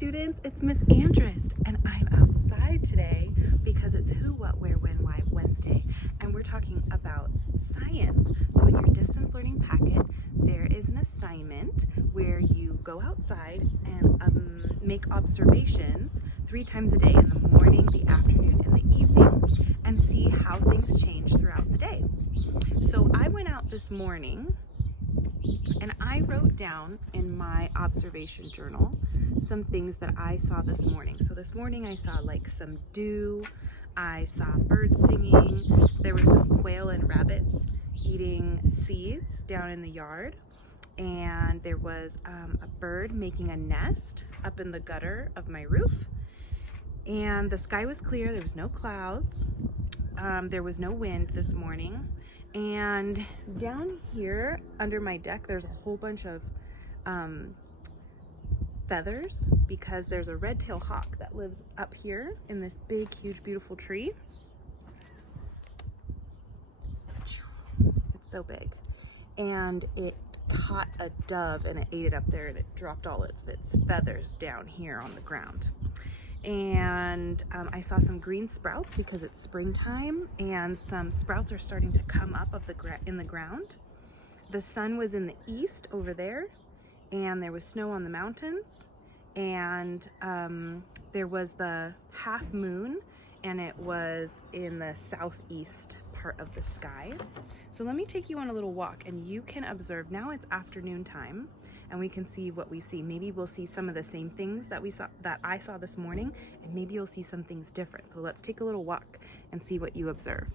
students, it's Miss Andrist, and I'm outside today because it's Who, What, Where, When, Why Wednesday, and we're talking about science. So in your distance learning packet, there is an assignment where you go outside and make observations 3 times a day, in the morning, the afternoon, and the evening, and see how things change throughout the day. So I went out this morning and I wrote down in my observation journal some things that I saw this morning. So this morning I saw like some dew, I saw birds singing, so there were some quail and rabbits eating seeds down in the yard, and there was a bird making a nest up in the gutter of my roof, and the sky was clear, there was no clouds, there was no wind this morning. And down here under my deck, there's a whole bunch of feathers because there's a red-tailed hawk that lives up here in this big, huge, beautiful tree. It's so big. And it caught a dove and it ate it up there, and it dropped all its feathers down here on the ground. And I saw some green sprouts because it's springtime, and some sprouts are starting to come up in the ground. The sun was in the east over there, and there was snow on the mountains, and there was the half moon, and it was in the southeast part of the sky. So let me take you on a little walk, and you can observe. Now it's afternoon time, and we can see what we see. Maybe we'll see some of the same things that I saw this morning, and maybe you'll see some things different. So let's take a little walk and see what you observe.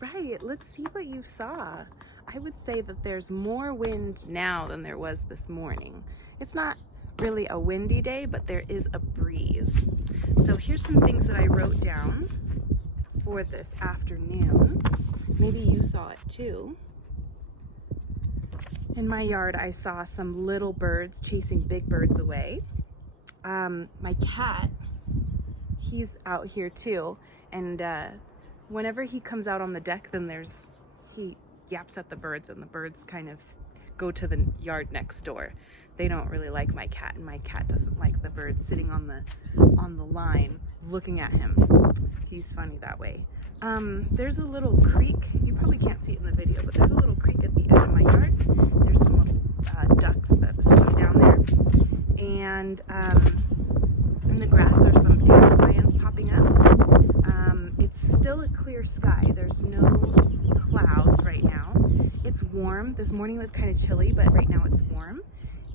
Right, let's see what you saw. I would say that there's more wind now than there was this morning. It's not really a windy day, but there is a breeze. So here's some things that I wrote down for this afternoon. Maybe you saw it too. In my yard, I saw some little birds chasing big birds away. My cat, he's out here too, and whenever he comes out on the deck, then he yaps at the birds, and the birds kind of go to the yard next door. They don't really like my cat, and my cat doesn't like the birds sitting on the line looking at him. He's funny that way. There's a little creek. You probably can't see it in the video, but there's a little creek at the end of my yard. There's some little ducks that swim down there, and in the grass there's some dandelions popping up. It's still a clear sky. There's no clouds right now. It's warm. This morning was kind of chilly, but right now it's warm.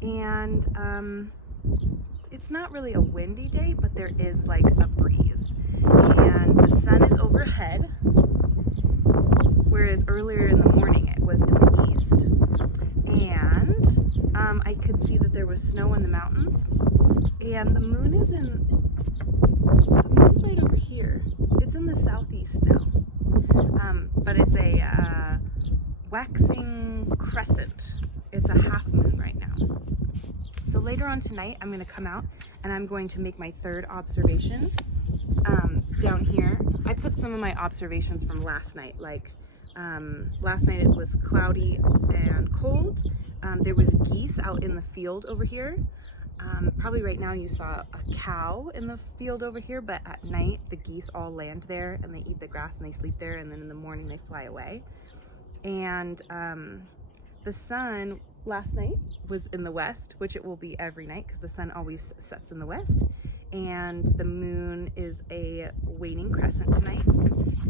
And it's not really a windy day, but there is like a breeze. And the sun is overhead, whereas earlier in the morning it was in the east. And I could see that there was snow in the mountains. And the moon's right over here. It's in the southeast now, but it's a waxing crescent. It's a half moon right now. So later on tonight, I'm going to come out and I'm going to make my third observation down here. I put some of my observations from last night, like last night it was cloudy and cold. There was geese out in the field over here. Probably right now you saw a cow in the field over here, but at night the geese all land there and they eat the grass and they sleep there, and then in the morning they fly away. And the sun last night was in the west, which it will be every night because the sun always sets in the west. And the moon is a waning crescent tonight.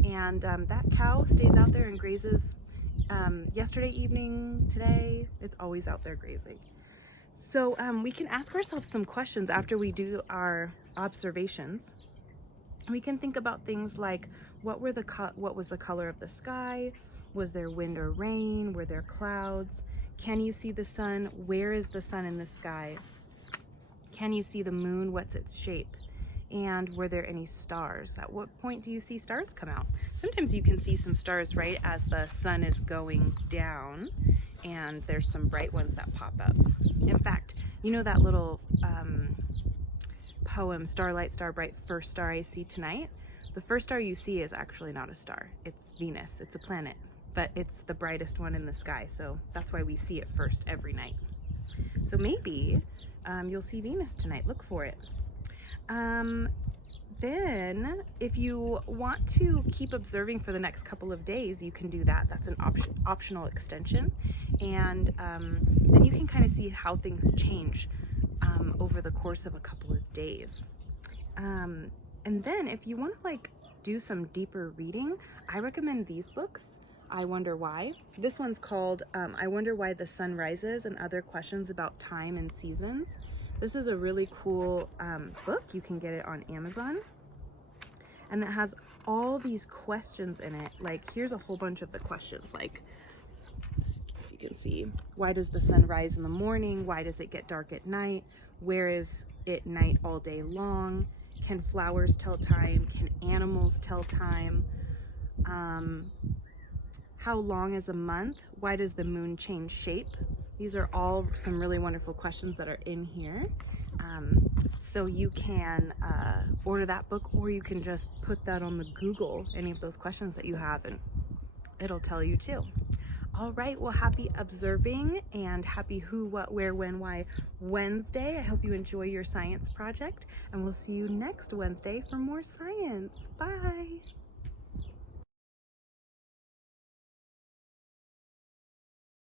And that cow stays out there and grazes yesterday evening, today. It's always out there grazing. So we can ask ourselves some questions after we do our observations. We can think about things like, what was the color of the sky? Was there wind or rain? Were there clouds? Can you see the sun? Where is the sun in the sky? Can you see the moon? What's its shape? And were there any stars? At what point do you see stars come out? Sometimes you can see some stars right as the sun is going down, and there's some bright ones that pop up. In fact, you know that little poem, Starlight, Star Bright, First Star I See Tonight? The first star you see is actually not a star. It's Venus. It's a planet, but it's the brightest one in the sky, so that's why we see it first every night. So maybe you'll see Venus tonight. Look for it. Then if you want to keep observing for the next couple of days, you can do that. That's an optional extension. And then you can kind of see how things change over the course of a couple of days. And then if you want to like do some deeper reading, I recommend these books. I Wonder Why. This one's called I Wonder Why the Sun Rises and Other Questions About Time and Seasons. This is a really cool book. You can get it on Amazon. And it has all these questions in it. Like, here's a whole bunch of the questions. Like, you can see, why does the sun rise in the morning? Why does it get dark at night? Where is it night all day long? Can flowers tell time? Can animals tell time? How long is a month? Why does the moon change shape? These are all some really wonderful questions that are in here. So you can order that book, or you can just put that on the Google, any of those questions that you have, and it'll tell you too. All right, well, happy observing and happy Who, What, Where, When, Why Wednesday. I hope you enjoy your science project, and we'll see you next Wednesday for more science. Bye.